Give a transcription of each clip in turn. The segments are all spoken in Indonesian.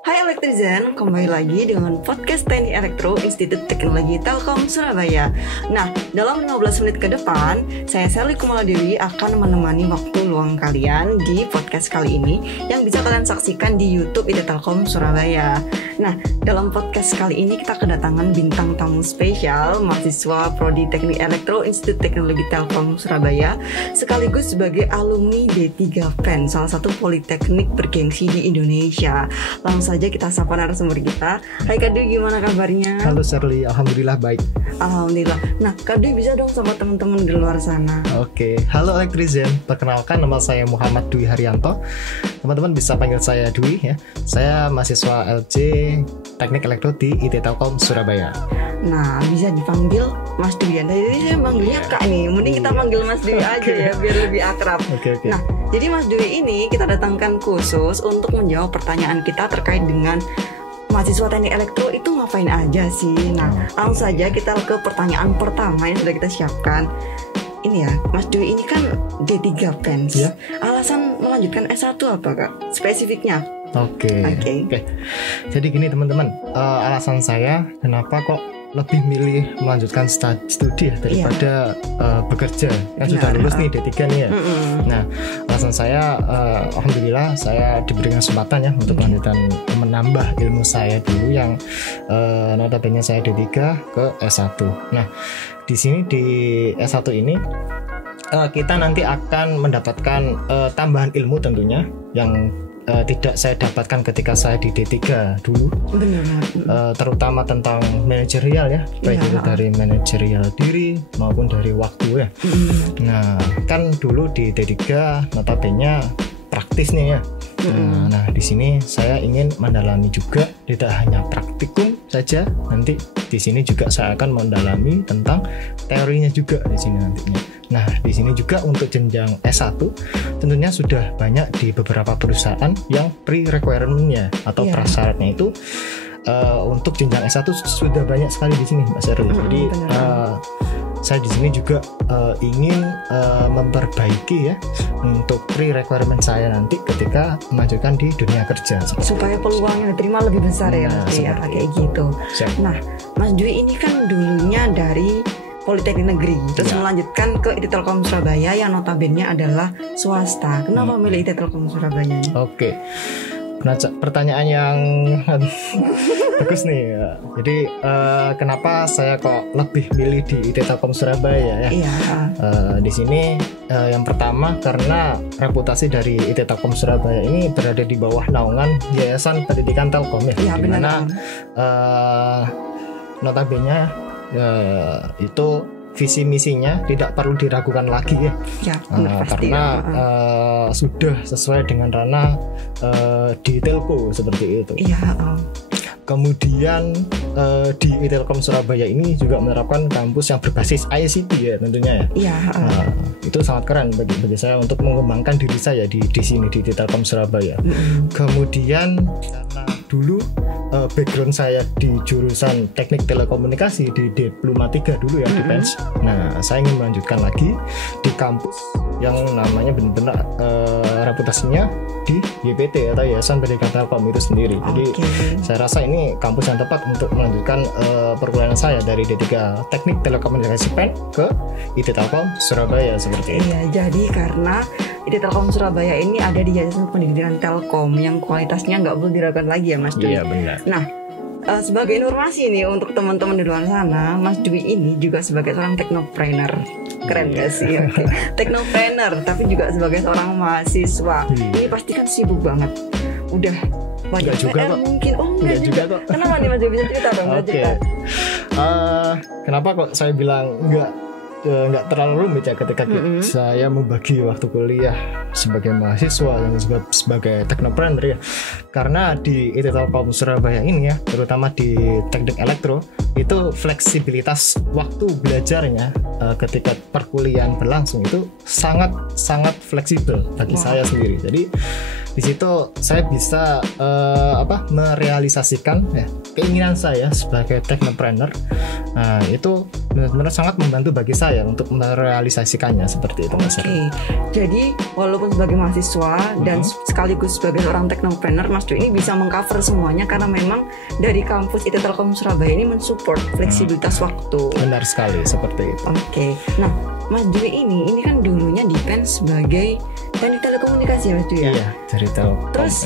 Hai Elektrizen, kembali lagi dengan podcast Teknik Elektro Institut Teknologi Telkom Surabaya. Nah, dalam 15 menit ke depan, saya Sally Kumaladewi akan menemani waktu luang kalian di podcast kali ini yang bisa kalian saksikan di YouTube IT Telkom Surabaya. Nah, dalam podcast kali ini kita kedatangan bintang tamu spesial, mahasiswa Prodi Teknik Elektro Institut Teknologi Telkom Surabaya, sekaligus sebagai alumni D3 PEN, salah satu politeknik bergengsi di Indonesia. Langsung saja kita sapa narasumber kita. Hai Kak Dwi, gimana kabarnya? Halo Sherly, alhamdulillah baik. Alhamdulillah. Nah, Kak Dwi bisa dong sama teman-teman di luar sana. Oke, halo Elektrizen. Perkenalkan, nama saya Muhammad Dwi Haryanto. Teman-teman bisa panggil saya Dwi ya. Saya mahasiswa LC Teknik Elektro di IT Telkom Surabaya. Nah, bisa dipanggil Mas Dwi ya. Tadi saya manggilnya Kak nih. Mending kita panggil Mas Dwi aja ya, biar lebih akrab. Oke. Nah, jadi Mas Dwi ini kita datangkan khusus untuk menjawab pertanyaan kita terkait dengan mahasiswa teknik elektro itu ngapain aja sih. Nah, langsung saja kita ke pertanyaan pertama yang sudah kita siapkan. Ini ya, Mas Dwi ini kan D3 PEN. Ya. Alasan melanjutkan S1 apa Kak? Spesifiknya? Oke. Jadi gini teman-teman, alasan saya kenapa kok lebih milih melanjutkan studi ya daripada bekerja. Kan sudah lulus nih D3 nih ya. Nah, alasan saya alhamdulillah saya diberi kesempatan ya untuk melanjutkan menambah ilmu saya dulu yang notabene saya D3 ke S1. Nah, di sini di S1 ini kita nanti akan mendapatkan tambahan ilmu tentunya yang tidak saya dapatkan ketika saya di D3 dulu. Terutama tentang manajerial ya, baik itu dari manajerial diri maupun dari waktu ya. Nah, kan dulu di D3 notabene praktis nih ya. Nah, di sini saya ingin mendalami juga, tidak hanya praktikum saja, nanti di sini juga saya akan mendalami tentang teorinya juga di sini nantinya. Nah, di sini juga untuk jenjang S1 tentunya sudah banyak di beberapa perusahaan yang pre-requirement-nya atau prasyaratnya itu untuk jenjang S1 sudah banyak sekali di sini, Mas Erli. Jadi saya di sini juga ingin memperbaiki ya untuk pre-requirement saya nanti ketika melanjutkan di dunia kerja supaya peluangnya diterima lebih besar ya, kayak gitu. Nah, Mas Dwi ini kan dulunya dari Politeknik Negeri, terus melanjutkan ke IT Telkom Surabaya yang notabene adalah swasta. Kenapa milih IT Telkom Surabaya? Oke. Pertanyaan yang bagus nih ya. Jadi kenapa saya kok lebih milih di IT Telkom Surabaya ya? Di sini yang pertama karena reputasi dari IT Telkom Surabaya ini berada di bawah naungan Yayasan Pendidikan Telkom ya, di mana notabene itu visi misinya tidak perlu diragukan lagi ya, karena sudah sesuai dengan ranah di telco seperti itu. Kemudian di IT Telkom Surabaya ini juga menerapkan kampus yang berbasis ICT ya tentunya ya. Itu sangat keren bagi saya untuk mengembangkan diri saya di sini di IT Telkom Surabaya. Kemudian karena dulu background saya di jurusan teknik telekomunikasi di D3 dulu ya di PENS. Nah, saya ingin melanjutkan lagi di kampus yang namanya benar-benar reputasinya di YPT atau Yayasan Pendidikan Telkom itu sendiri. Jadi saya rasa ini kampus yang tepat untuk melanjutkan perkuliahan saya dari D3 Teknik Telekomunikasi PEN ke IT Telkom Surabaya seperti itu. Jadi karena IT Telkom Surabaya ini ada di Yayasan Pendidikan Telkom yang kualitasnya nggak perlu diragukan lagi ya Mas Dwi. Iya benar. Nah, sebagai informasi nih untuk teman-teman di luar sana, Mas Dwi ini juga sebagai seorang technopreneur. Keren gak sih? Technopreneur, tapi juga sebagai seorang mahasiswa. Ini pasti kan sibuk banget. Udah banyak PR mungkin. Enggak juga kok. Kenapa nih Mas Dwi, bisa cerita dong? Kenapa kok saya bilang nggak terlalu rumit ya ketika saya membagi waktu kuliah sebagai mahasiswa dan sebagai teknopreneur ya, karena di IT Telkom Surabaya ini ya, terutama di teknik elektro itu fleksibilitas waktu belajarnya ketika perkuliahan berlangsung itu sangat fleksibel bagi saya sendiri. Jadi di situ saya bisa merealisasikan ya, keinginan saya sebagai teknopreneur. Nah, itu benar-benar sangat membantu bagi saya untuk merealisasikannya seperti itu, Mas. Oke. Jadi walaupun sebagai mahasiswa dan sekaligus sebagai seorang teknopreneur, Mas Dwi ini bisa mengcover semuanya karena memang dari kampus IT Telkom Surabaya ini mensupport fleksibilitas waktu. Benar sekali seperti itu. Oke. Nah, Mas Dwi ini kan dulunya depend sebagai teknik telekomunikasi, Mas Dwi ya. Iya, dari Telkom. Terus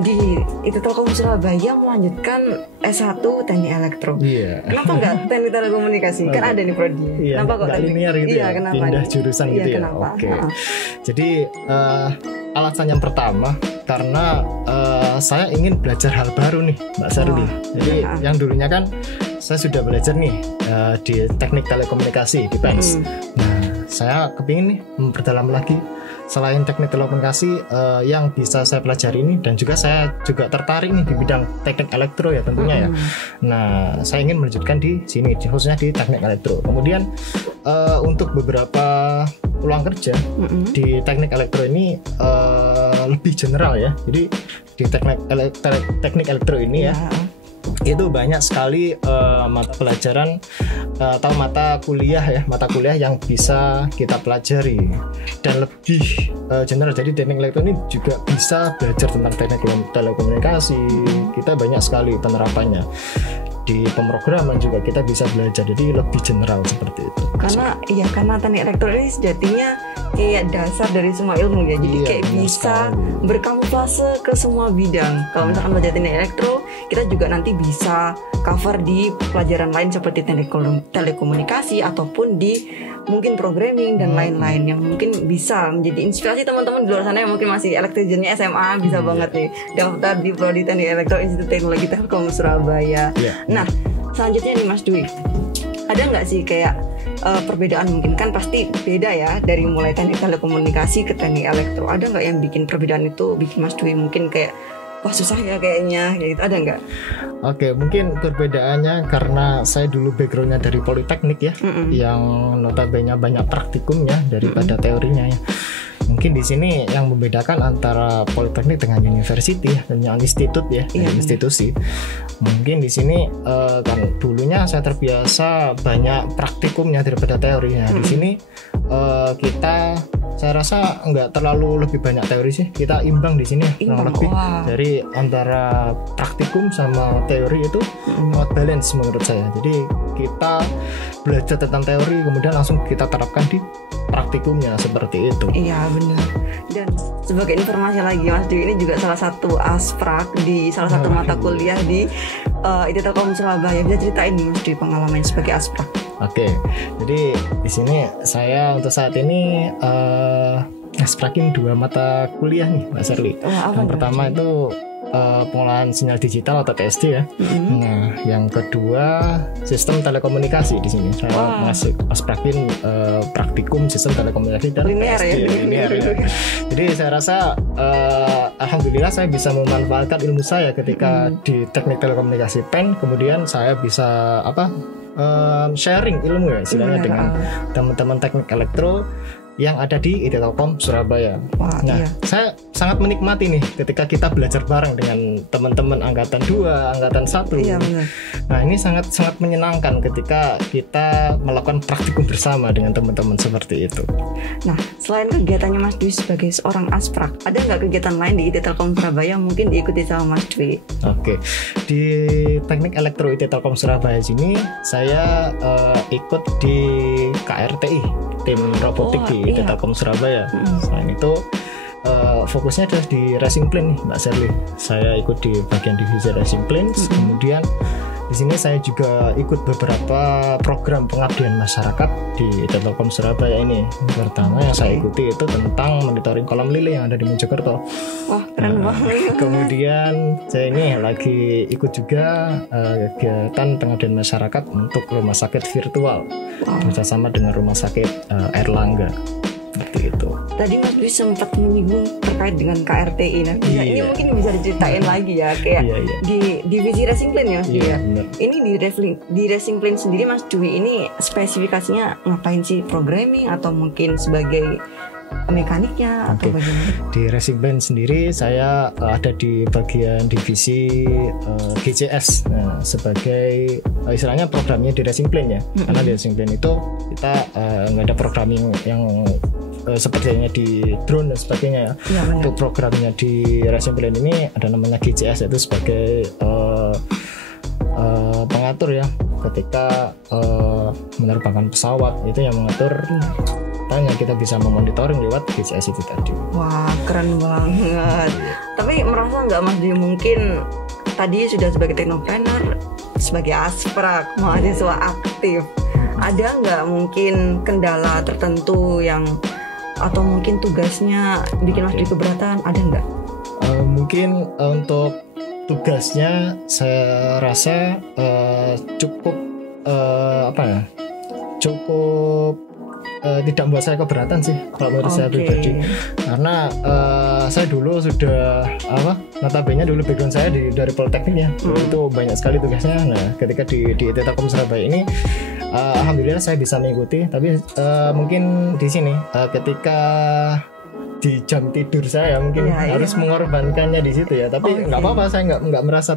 di IT Telkom Surabaya melanjutkan S1 teknik elektro. Iya. Kenapa nggak teknik telekomunikasi? Kan ada nih prodi. Iya, Kenapa kok teknik? linear gitu Iya, ya? kenapa? Pindah jurusan Iya, gitu ya. kenapa? Oke. Jadi alasan yang pertama karena saya ingin belajar hal baru nih, Mbak Sherly. Jadi yang dulunya kan saya sudah belajar nih di teknik telekomunikasi di PENS. Nah, saya kepingin nih memperdalam lagi selain teknik telekomunikasi yang bisa saya pelajari ini, dan juga saya juga tertarik nih di bidang teknik elektro ya tentunya ya. Nah, saya ingin melanjutkan di sini khususnya di teknik elektro. Kemudian untuk beberapa peluang kerja di teknik elektro ini lebih general ya. Jadi di teknik elektro ini ya itu banyak sekali mata pelajaran atau mata kuliah yang bisa kita pelajari dan lebih general. Jadi teknik elektro ini juga bisa belajar tentang teknik telekomunikasi. Kita banyak sekali penerapannya. Di pemrograman juga kita bisa belajar, jadi lebih general seperti itu. Karena teknik elektro ini sejatinya kayak dasar dari semua ilmu ya. Jadi kayak bisa berkamuflase ke semua bidang. Kalau misalkan belajar teknik elektro, kita juga nanti bisa cover di pelajaran lain seperti teknik telekomunikasi ataupun di mungkin programming dan lain-lain yang mungkin bisa menjadi inspirasi teman-teman di luar sana yang mungkin masih elektrikernya SMA, bisa banget nih daftar di prodi teknik elektro Institut Teknologi Telkom Surabaya. Nah, selanjutnya nih Mas Dwi, ada nggak sih kayak perbedaan, mungkin kan pasti beda ya dari mulai teknik telekomunikasi ke teknik elektro. Ada nggak yang bikin perbedaan itu bikin Mas Dwi mungkin kayak wah susah ya kayaknya gitu, ada nggak? Oke, mungkin perbedaannya karena saya dulu backgroundnya dari politeknik ya, yang notabene banyak praktikumnya daripada teorinya ya. Mungkin di sini yang membedakan antara politeknik dengan university ya, dengan institut ya, institusi. Mungkin di sini kan dulunya saya terbiasa banyak praktikumnya daripada teorinya. Di sini saya rasa nggak terlalu lebih banyak teori sih. Kita imbang di sini kurang lebih dari antara praktikum sama teori itu sangat balance menurut saya. Jadi kita belajar tentang teori kemudian langsung kita terapkan di praktikumnya seperti itu. Iya benar. Dan sebagai informasi lagi Mas Dwi ini juga salah satu asprak di salah satu mata kuliah di IT Telkom Surabaya. Bisa ceritain nih Mas Dwi pengalaman sebagai asprak? Oke, jadi di sini saya untuk saat ini asprakin 2 mata kuliah nih, Mbak Sherly. Yang pertama itu pengolahan sinyal digital atau TSD ya. Nah, yang kedua sistem telekomunikasi di sini. Saya masuk asprakin praktikum sistem telekomunikasi dan TSD. Linear ya. Jadi saya rasa alhamdulillah saya bisa memanfaatkan ilmu saya ketika di teknik telekomunikasi PEN, kemudian saya bisa sharing ilmu ya istilahnya dengan teman-teman teknik elektro yang ada di IT Telkom Surabaya. Saya sangat menikmati nih ketika kita belajar bareng dengan teman-teman angkatan 2, angkatan 1. Nah, ini sangat menyenangkan ketika kita melakukan praktikum bersama dengan teman-teman seperti itu. Nah, selain kegiatannya Mas Dwi sebagai seorang asprak, ada nggak kegiatan lain di IT Telkom Surabaya mungkin diikuti sama Mas Dwi? Oke, di teknik elektro IT Telkom Surabaya sini saya ikut di KRTI, tim robotik di IT Telkom Surabaya. Selain itu fokusnya adalah di racing plane nih Mbak Sherly. Saya ikut di bagian divisi racing planes. Kemudian di sini saya juga ikut beberapa program pengabdian masyarakat di IT Telkom Surabaya ini. Pertama yang saya ikuti itu tentang monitoring kolam lele yang ada di Mojokerto. Wah, keren banget. Kemudian saya ini lagi ikut juga kegiatan pengabdian masyarakat untuk rumah sakit virtual bersama dengan rumah sakit Erlangga. Seperti itu. Tadi Mas Dwi sempat menyinggung terkait dengan KRTI. Nah, ini mungkin bisa diceritain lagi ya, kayak di divisi racing plane ya Mas Dwi ya. Ini di racing plane sendiri Mas Dwi ini spesifikasinya ngapain sih, programming atau mungkin sebagai mekaniknya atau bagaimana? Di Racing Plan sendiri saya ada di bagian divisi GCS sebagai istilahnya programnya di Racing Plan ya. Karena di Racing Plan itu kita nggak ada programming yang sepertinya di drone dan sebagainya ya. Untuk programnya di Racing Plan ini ada namanya GCS, itu sebagai pengatur ya ketika menerbangkan pesawat, itu yang mengatur tanya kita bisa memonitoring lewat GCS itu tadi. Wah, keren banget. Tapi merasa nggak Mas Dwi mungkin tadi sudah sebagai teknopreneur, sebagai asprak, mahasiswa aktif, ada nggak mungkin kendala tertentu yang atau mungkin tugasnya bikin Mas Dwi keberatan, ada nggak? Mungkin untuk tugasnya saya rasa cukup tidak membuat saya keberatan sih kalau menurut saya pribadi, karena saya dulu sudah notabene dulu background saya dari Politeknik ya, itu banyak sekali tugasnya. Nah ketika di Telkom Surabaya ini alhamdulillah saya bisa mengikuti, tapi mungkin di sini ketika di jam tidur saya mungkin harus mengorbankannya di situ ya, tapi nggak apa-apa, saya nggak merasa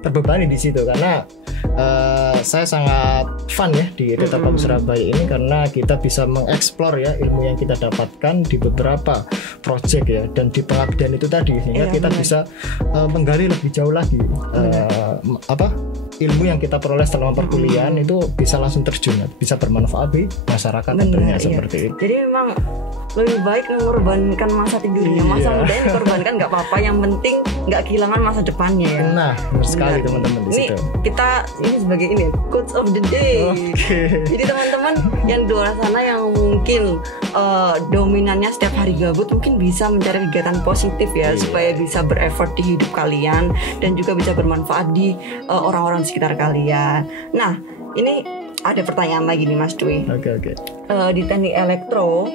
terbebani di situ, karena saya sangat fun ya di Telkom Surabaya ini, karena kita bisa mengeksplor ya ilmu yang kita dapatkan di beberapa project ya, dan di pengabdian itu tadi, sehingga kita bisa menggali lebih jauh lagi ilmu yang kita peroleh selama perkuliahan itu bisa langsung terjun, bisa bermanfaat di masyarakat tentunya seperti itu. Jadi memang lebih baik mengorbankan masa tidurnya, masa mudanya dikorbankan nggak apa-apa, yang penting nggak kehilangan masa depannya ya. Nah, benar sekali teman-teman di situ. Kita ini sebagai quotes of the day. Jadi teman-teman yang di luar sana yang mungkin dominannya setiap hari gabut, mungkin bisa mencari kegiatan positif ya, supaya bisa bereffort di hidup kalian dan juga bisa bermanfaat di orang-orang sekitar kalian. Nah, ini ada pertanyaan lagi nih Mas Dwi. Di teknik elektro,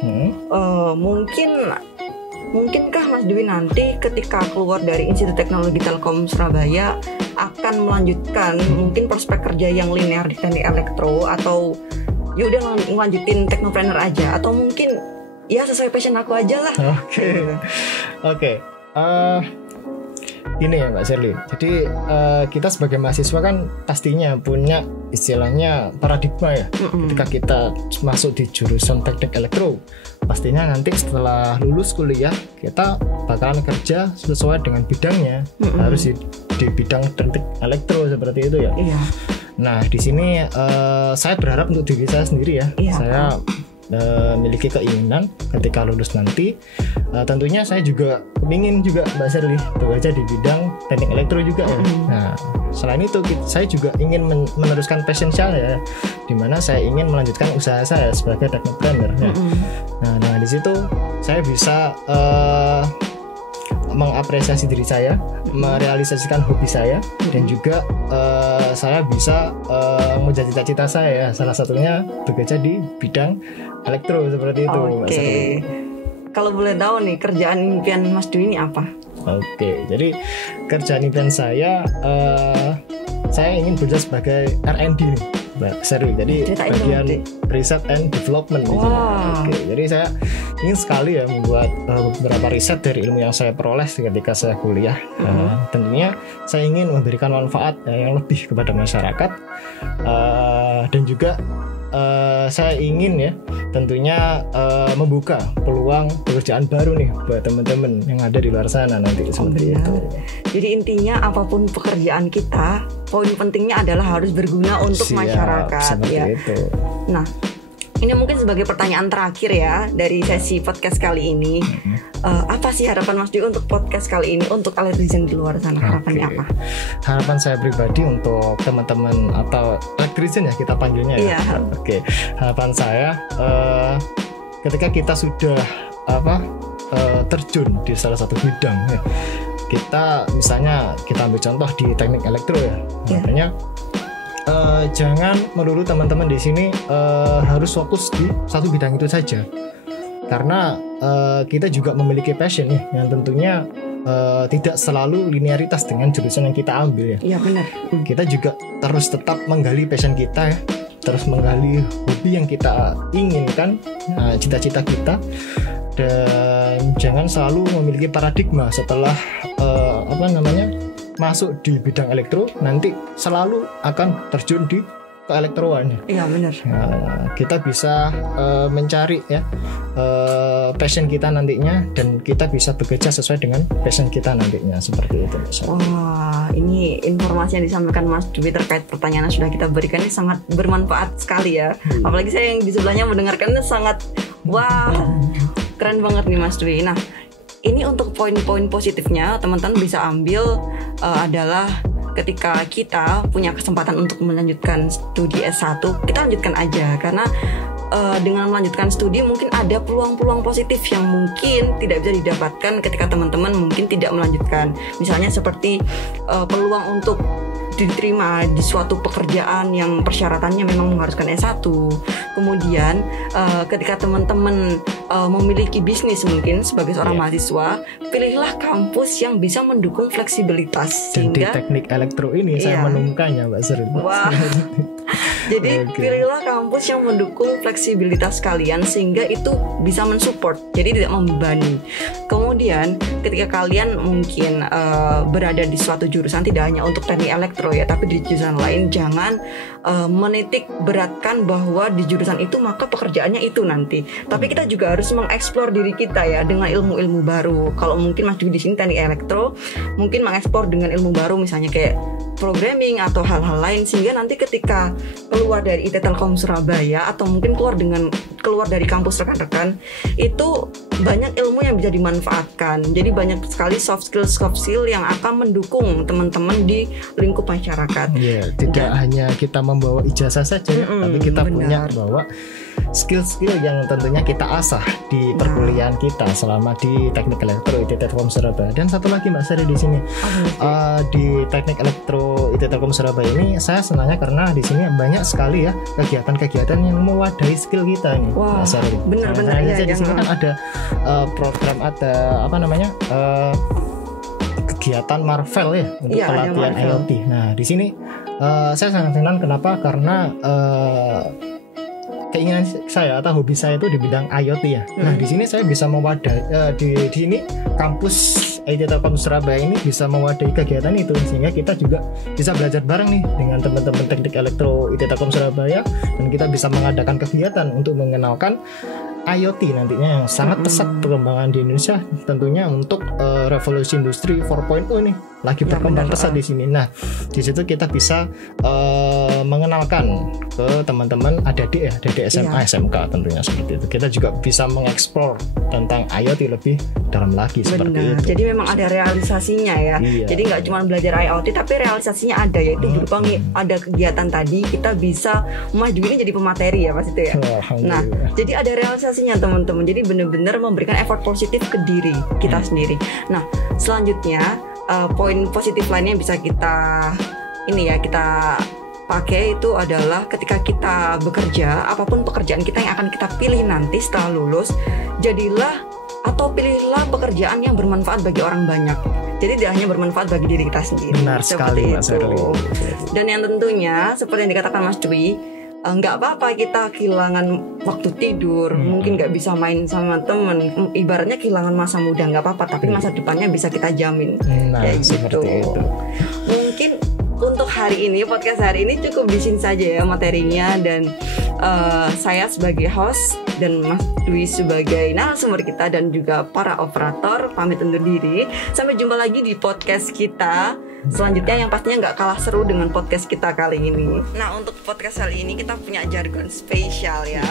mungkinkah Mas Dwi nanti ketika keluar dari Institut Teknologi Telkom Surabaya akan melanjutkan mungkin prospek kerja yang linear di teknik elektro, atau ya udah ngelanjutin teknopreneur aja, atau mungkin ya sesuai passion aku aja lah. Ini ya Mbak Sherly, jadi kita sebagai mahasiswa kan pastinya punya istilahnya paradigma ya. Ketika kita masuk di jurusan teknik elektro, pastinya nanti setelah lulus kuliah kita bakalan kerja sesuai dengan bidangnya, harus di bidang teknik elektro seperti itu ya. Nah di sini saya berharap untuk diri saya sendiri ya, saya memiliki keinginan ketika lulus nanti tentunya saya juga ingin juga Mbak Sherly bekerja di bidang teknik elektro juga ya. Nah selain itu saya juga ingin meneruskan passion saya, dimana saya ingin melanjutkan usaha saya sebagai teknopreneur ya. Nah di situ saya bisa mengapresiasi diri saya, merealisasikan hobi saya, dan juga saya bisa menjadi cita-cita saya, salah satunya bekerja di bidang elektro seperti itu. Kalau boleh tahu nih, kerjaan impian Mas Dwi ini apa? Jadi kerjaan impian saya ingin bekerja sebagai R&D nih Mbak Sherly, jadi bagian riset and development. Jadi saya ingin sekali ya membuat beberapa riset dari ilmu yang saya peroleh ketika saya kuliah. Tentunya saya ingin memberikan manfaat yang lebih kepada masyarakat, dan juga saya ingin ya tentunya membuka peluang pekerjaan baru nih buat teman-teman yang ada di luar sana nanti seperti itu. Jadi intinya apapun pekerjaan kita, poin pentingnya adalah harus berguna untuk masyarakat ya. Itu. Nah, ini mungkin sebagai pertanyaan terakhir ya dari sesi podcast kali ini. Apa sih harapan Mas Dwi untuk podcast kali ini untuk elektrician di luar sana? Harapannya apa? Harapan saya pribadi untuk teman-teman atau elektrician ya kita panggilnya ya. Harapan saya ketika kita sudah terjun di salah satu bidang ya, kita misalnya kita ambil contoh di teknik elektro ya, makanya jangan melulu teman-teman di sini harus fokus di satu bidang itu saja, karena kita juga memiliki passion ya, yang tentunya tidak selalu linearitas dengan jurusan yang kita ambil ya. Iya benar. Kita juga terus tetap menggali passion kita ya, terus menggali hobi yang kita inginkan, cita-cita kita, dan jangan selalu memiliki paradigma setelah masuk di bidang elektro nanti selalu akan terjun di keelektroan. Iya benar. Kita bisa mencari passion kita nantinya, dan kita bisa bekerja sesuai dengan passion kita nantinya, seperti itu. Wah, ini informasi yang disampaikan Mas Dwi terkait pertanyaan yang sudah kita berikan ini sangat bermanfaat sekali ya. Apalagi saya yang di sebelahnya mendengarkannya sangat wah, keren banget nih Mas Dwi. Nah, ini untuk poin-poin positifnya teman-teman bisa ambil adalah ketika kita punya kesempatan untuk melanjutkan studi S1, kita lanjutkan aja, karena dengan melanjutkan studi mungkin ada peluang-peluang positif yang mungkin tidak bisa didapatkan ketika teman-teman mungkin tidak melanjutkan. Misalnya seperti peluang untuk diterima di suatu pekerjaan yang persyaratannya memang mengharuskan S1. Kemudian ketika teman-teman memiliki bisnis mungkin sebagai seorang mahasiswa, pilihlah kampus yang bisa mendukung fleksibilitas. Dan sehingga di teknik elektro ini saya menemukannya Mbak Sri. Wah. Jadi pilihlah kampus yang mendukung fleksibilitas kalian sehingga itu bisa mensupport, jadi tidak membebani. Kemudian ketika kalian mungkin berada di suatu jurusan, tidak hanya untuk teknik elektro ya, tapi di jurusan lain, jangan menitik beratkan bahwa di jurusan itu maka pekerjaannya itu nanti. Tapi kita juga harus mengeksplor diri kita ya dengan ilmu-ilmu baru. Kalau mungkin Mas Dwi di sini teknik elektro, mungkin mengeksplor dengan ilmu baru misalnya kayak programming atau hal-hal lain, sehingga nanti ketika keluar dari IT Telkom Surabaya atau mungkin keluar dari kampus rekan-rekan, itu banyak ilmu yang bisa dimanfaatkan. Jadi banyak sekali soft skill yang akan mendukung teman-teman di lingkup masyarakat. Tidak hanya kita membawa ijazah saja, tapi kita punya bawa skill-skill yang tentunya kita asah di perkuliahan kita selama di Teknik Elektro IT Telkom Surabaya. Dan satu lagi Mbak Sari di sini, di Teknik Elektro IT Telkom Surabaya ini saya senangnya karena di sini banyak sekali ya kegiatan-kegiatan yang mewadahi skill kita nih. Wah, Mbak Sari. Benar-benar ya. Di sini kan ada program, ada kegiatan Marvel ya untuk pelatihan IoT. Nah di sini saya sangat senang. Kenapa? Karena keinginan saya atau hobi saya itu di bidang IoT ya. Nah di sini saya bisa mewadahi di sini kampus IT Telkom Surabaya ini bisa mewadahi kegiatan itu, sehingga kita juga bisa belajar bareng nih dengan teman-teman Teknik Elektro IT Telkom Surabaya, dan kita bisa mengadakan kegiatan untuk mengenalkan IoT nantinya yang sangat pesat perkembangan di Indonesia, tentunya untuk revolusi industri 4.0 nih lagi berkembang pesat di sini. Nah, di situ kita bisa mengenalkan ke teman-teman adik SMA, SMK tentunya seperti itu. Kita juga bisa mengeksplor tentang IoT lebih dalam lagi seperti itu. Jadi memang ada realisasinya ya. Jadi nggak cuma belajar IoT, tapi realisasinya ada, yaitu berupa ada kegiatan tadi kita bisa memajuin jadi pemateri ya Mas itu ya. Nah, jadi ada realisasinya teman-teman. Jadi benar-benar memberikan effort positif ke diri kita sendiri. Nah, selanjutnya poin positif lainnya yang bisa kita pakai itu adalah ketika kita bekerja, apapun pekerjaan kita yang akan kita pilih nanti setelah lulus, pilihlah pekerjaan yang bermanfaat bagi orang banyak. Jadi tidak hanya bermanfaat bagi diri kita sendiri. Benar sekali Mas Erli. Dan yang tentunya seperti yang dikatakan Mas Dwi, nggak apa-apa kita kehilangan waktu tidur, mungkin nggak bisa main sama temen, ibaratnya kehilangan masa muda, nggak apa-apa, tapi masa depannya bisa kita jamin. Kayak gitu. Mungkin untuk hari ini, podcast hari ini cukup di sini saja ya materinya, dan saya sebagai host dan Mas Dwi sebagai narasumber kita dan juga para operator pamit undur diri. Sampai jumpa lagi di podcast kita selanjutnya yang pastinya nggak kalah seru dengan podcast kita kali ini. Nah, untuk podcast kali ini kita punya jargon spesial ya.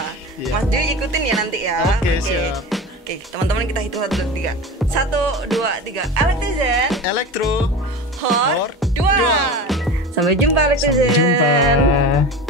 Mas Dwi ikutin ya nanti ya. Oke, siap. Oke, teman-teman kita hitung 1, 2, 3. 1, 2, 3. Elektrizen Elektro Hor 2. Sampai jumpa Elektrizen. Sampai jumpa.